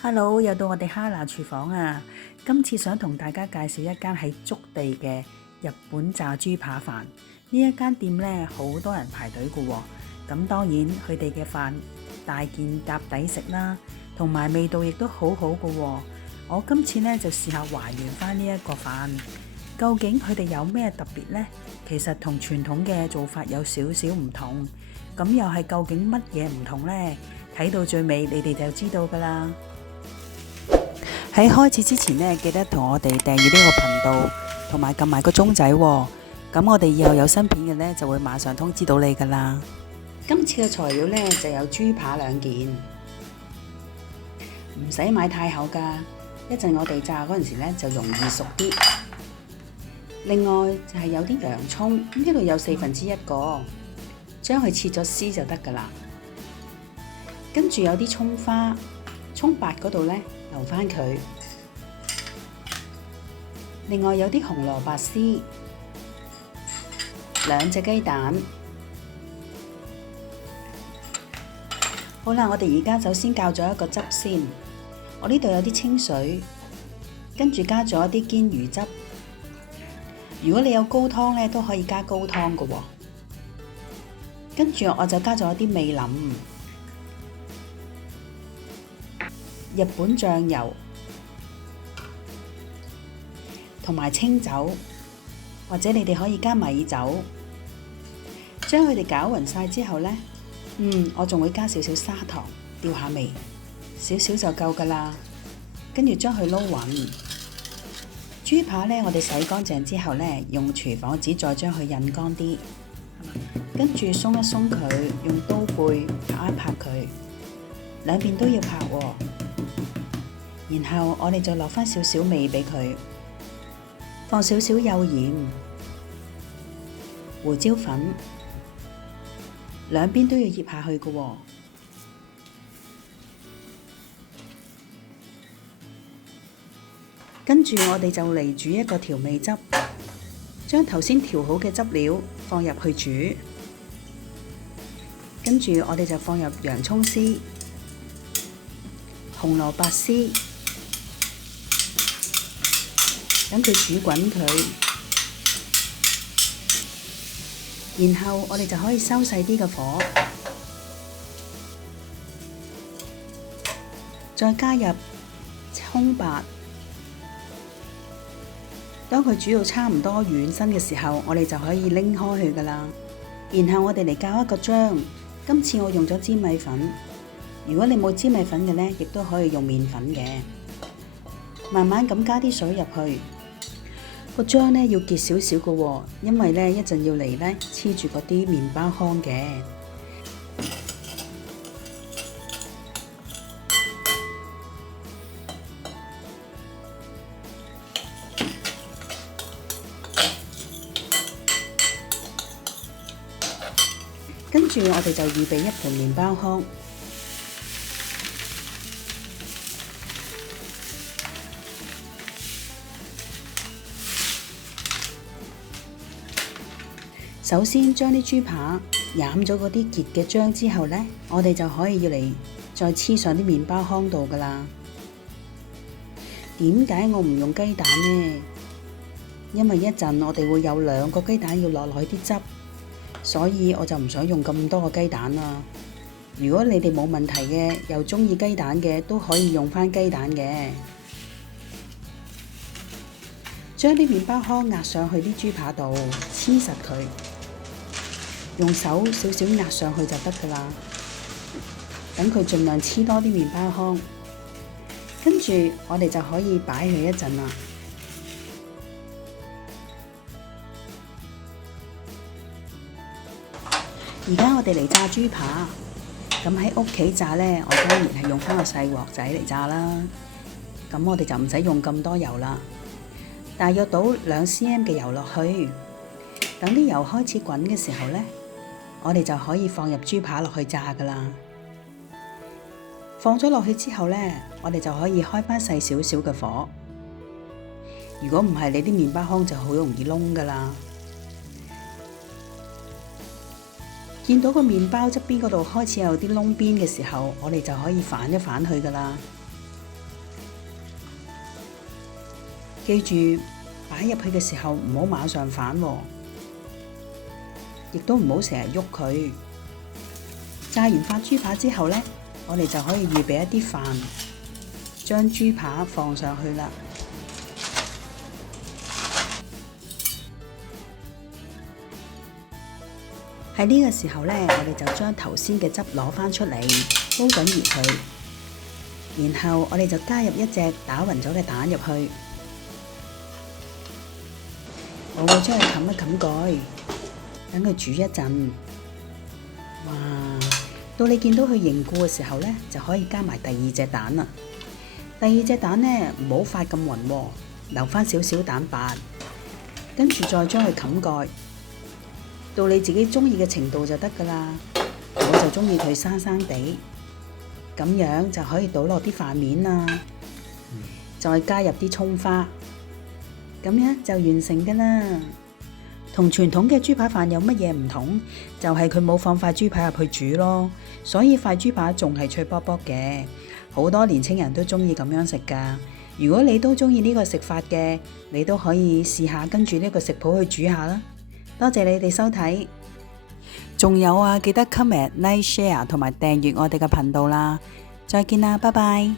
Hello，又到我哋哈拿廚房啊！今次想同大家介紹一間喺築地嘅日本炸豬扒飯。呢一間店呢，好多人排隊㗎喎。咁當然佢哋嘅飯大件夾抵食啦，同埋味道亦都好好㗎喎。我今次呢，就試下還原返呢一個飯，究竟佢哋有咩特別呢？其實同傳統嘅做法有少少唔同，咁又係究竟乜嘢唔同呢？睇到最尾你哋就知道㗎啦。喺開始之前呢，記得同我哋訂閱呢個頻道，同埋撳埋個鐘仔喎。咁我哋以後有新片嘅呢，就會馬上通知到你噶啦。今次嘅材料呢，就有豬扒2件，唔使買太厚噶，一陣我哋炸嗰陣時呢就容易熟啲。另外就係有啲洋葱，呢度有1/4個，將佢切咗絲就得噶啦。跟住有啲葱花，葱白嗰度呢，留返佢。另外有啲紅蘿蔔絲，2隻雞蛋。好啦，我哋而家首先較咗一個汁先。我呢度有啲清水，跟住加咗一啲堅魚汁。如果你有高湯呢，都可以加高湯㗎喎。跟住我就加咗一啲味淋、日本醬油同埋清酒，或者你哋可以加米酒，將佢哋攪勻晒之後呢，我仲會加少少砂糖調下味，少少就夠㗎啦。跟住將佢撈勻。豬扒呢，我哋洗乾淨之後呢，用廚房紙再將佢印乾啲，跟住鬆一鬆佢，用刀背拍一拍佢，兩邊都要拍喎。然後我哋就落返少少味俾佢，放少少幼鹽、胡椒粉，兩邊都要醃下去嘅喎。跟住我哋就嚟煮一個調味汁，將頭先調好嘅汁料放入去煮，跟住我哋就放入洋葱絲、紅蘿蔔絲，等佢煮滾佢，然後我哋就可以收細啲嘅火，再加入葱白。當佢煮到差唔多軟身嘅時候，我哋就可以拎開佢㗎啦。然後我哋嚟校一個漿，今次我用咗粘米粉。如果你冇粘米粉嘅呢，亦都可以用麵粉嘅。慢慢咁加啲水入去，個漿呢要結少少嘅喎，因為呢一陣要嚟呢黐住嗰啲麵包糠嘅。跟住我哋就預備一盤麵包糠，首先將啲豬扒染咗嗰啲結嘅漿之後呢，我哋就可以要嚟再黐上啲麵包糠度㗎啦。點解我唔用雞蛋呢？因為一陣我哋會有2個雞蛋要落去啲汁。所以我就唔想用咁多個雞蛋啦。如果你哋冇問題嘅，又鍾意雞蛋嘅，都可以用返雞蛋嘅。將啲麵包糠壓上去啲豬扒度，黐實佢，用手少少壓上去就得㗎啦。等佢盡量黐多啲麵包糠，跟住我哋就可以擺佢一陣啦。而家我哋嚟炸豬扒，咁喺屋企炸呢，我當然係用返個細鑊仔嚟炸啦。咁我哋就唔使用咁多油啦，大約倒2cm 嘅油落去，等啲油開始滾嘅時候呢，我哋就可以放入豬扒落去炸㗎啦。放咗落去之後呢，我哋就可以開返細少少嘅火。如果唔係，你啲麵包糠就好容易燶㗎啦。見到個麵包側邊嗰度開始有啲窿邊嘅時候，我哋就可以反一反佢㗎啦。記住擺入去嘅時候唔好馬上反喎，亦都唔好成日喐佢。炸完發豬扒之後呢，我哋就可以預備一啲飯，將豬扒放上去啦。喺呢個時候呢，我哋就將頭先嘅汁攞返出嚟，煲緊熱佢，然後我哋就加入一隻打勻咗嘅蛋入去，我會將佢冚一冚蓋，等佢煮一陣。哇！到你見到佢凝固嘅時候呢，就可以加埋第二隻蛋啦。第二隻蛋呢，唔好發咁勻喎，留返少少蛋白，跟住再將佢冚蓋。到你自己中意嘅程度就得㗎啦。我就中意佢生生地，咁樣就可以倒落啲飯面啦，再加入啲蔥花，咁樣就完成㗎啦。同傳統嘅豬扒飯有乜嘢唔同？就係佢冇放塊豬扒入去煮咯，所以塊豬扒仲係脆卜卜嘅。好多年青人都中意咁樣食㗎。如果你都中意呢個食法嘅，你都可以試下跟住呢個食譜去煮下啦。多謝你哋收睇，仲有啊，記得 comment、like、share 同埋訂閱我哋嘅頻道啦。再見啦，拜拜。